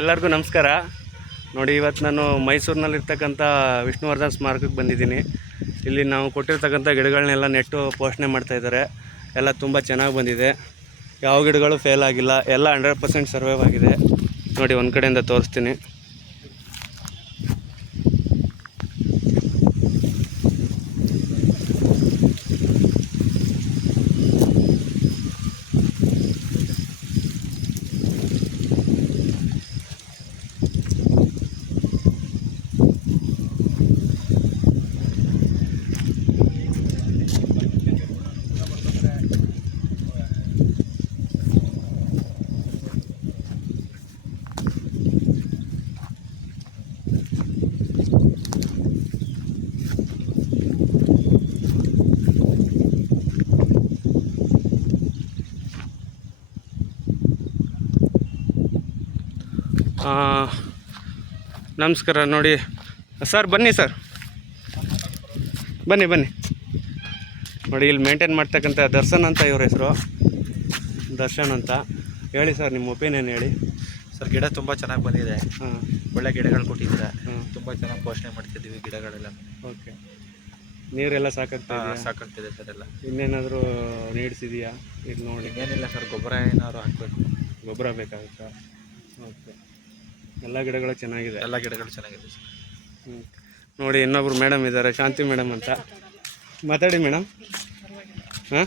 ಎಲ್ಲರಿಗೂ ನಮಸ್ಕಾರ. ನೋಡಿ, ಇವತ್ತು ನಾನು ಮೈಸೂರಿನಲ್ಲಿರ್ತಕ್ಕಂಥ ವಿಷ್ಣುವರ್ಧನ್ ಸ್ಮಾರಕಕ್ಕೆ ಬಂದಿದ್ದೀನಿ. ಇಲ್ಲಿ ನಾವು ಕೊಟ್ಟಿರ್ತಕ್ಕಂಥ ಗಿಡಗಳನ್ನೆಲ್ಲ ನೆಟ್ಟು ಪೋಷಣೆ ಮಾಡ್ತಾಯಿದ್ದಾರೆ. ಎಲ್ಲ ತುಂಬ ಚೆನ್ನಾಗಿ ಬಂದಿದೆ. ಯಾವ ಗಿಡಗಳು ಫೇಲ್ ಆಗಿಲ್ಲ, ಎಲ್ಲ 100% ಸರ್ವೈವ್ ಆಗಿದೆ. ನೋಡಿ, ಒಂದು ಕಡೆಯಿಂದ ತೋರಿಸ್ತೀನಿ. ನಮಸ್ಕಾರ. ನೋಡಿ ಸರ್, ಬನ್ನಿ ಸರ್, ಬನ್ನಿ ನೋಡಿ, ಇಲ್ಲಿ ಮೇಂಟೈನ್ ಮಾಡ್ತಕ್ಕಂಥ ದರ್ಶನ್ ಅಂತ ಇವ್ರ ಹೆಸರು, ದರ್ಶನ್ ಅಂತ. ಹೇಳಿ ಸರ್, ನಿಮ್ಮ ಒಪಿನಿಯನ್ ಹೇಳಿ ಸರ್. ಗಿಡ ತುಂಬ ಚೆನ್ನಾಗಿ ಬಂದಿದೆ. ಒಳ್ಳೆ ಗಿಡಗಳು ಕೊಟ್ಟಿದ್ದೀರಾ. ತುಂಬ ಚೆನ್ನಾಗಿ ಪೋಷಣೆ ಮಾಡ್ತಿದ್ದೀವಿ ಗಿಡಗಳೆಲ್ಲ. ಓಕೆ. ನೀರೆಲ್ಲ ಸಾಕಾಗ್ತಿದೆ ಸರ್ ಎಲ್ಲ. ಇನ್ನೇನಾದರೂ ನೀಡ್ಸಿದೆಯಾ? ಇದು ನೋಡಿ, ಏನಿಲ್ಲ ಸರ್, ಗೊಬ್ಬರ ಏನಾದ್ರು ಹಾಕಬೇಕು. ಗೊಬ್ಬರ ಬೇಕಾಗುತ್ತಾ? ಓಕೆ. ಎಲ್ಲ ಗಿಡಗಳು ಚೆನ್ನಾಗಿದೆ. ಎಲ್ಲ ಗಿಡಗಳು ಚೆನ್ನಾಗಿದೆ ಸರ್. ನೋಡಿ, ಇನ್ನೊಬ್ರು ಮೇಡಮ್ ಇದ್ದಾರೆ, ಶಾಂತಿ ಮೇಡಮ್ ಅಂತ. ಮಾತಾಡಿ ಮೇಡಮ್. ಹಾಂ,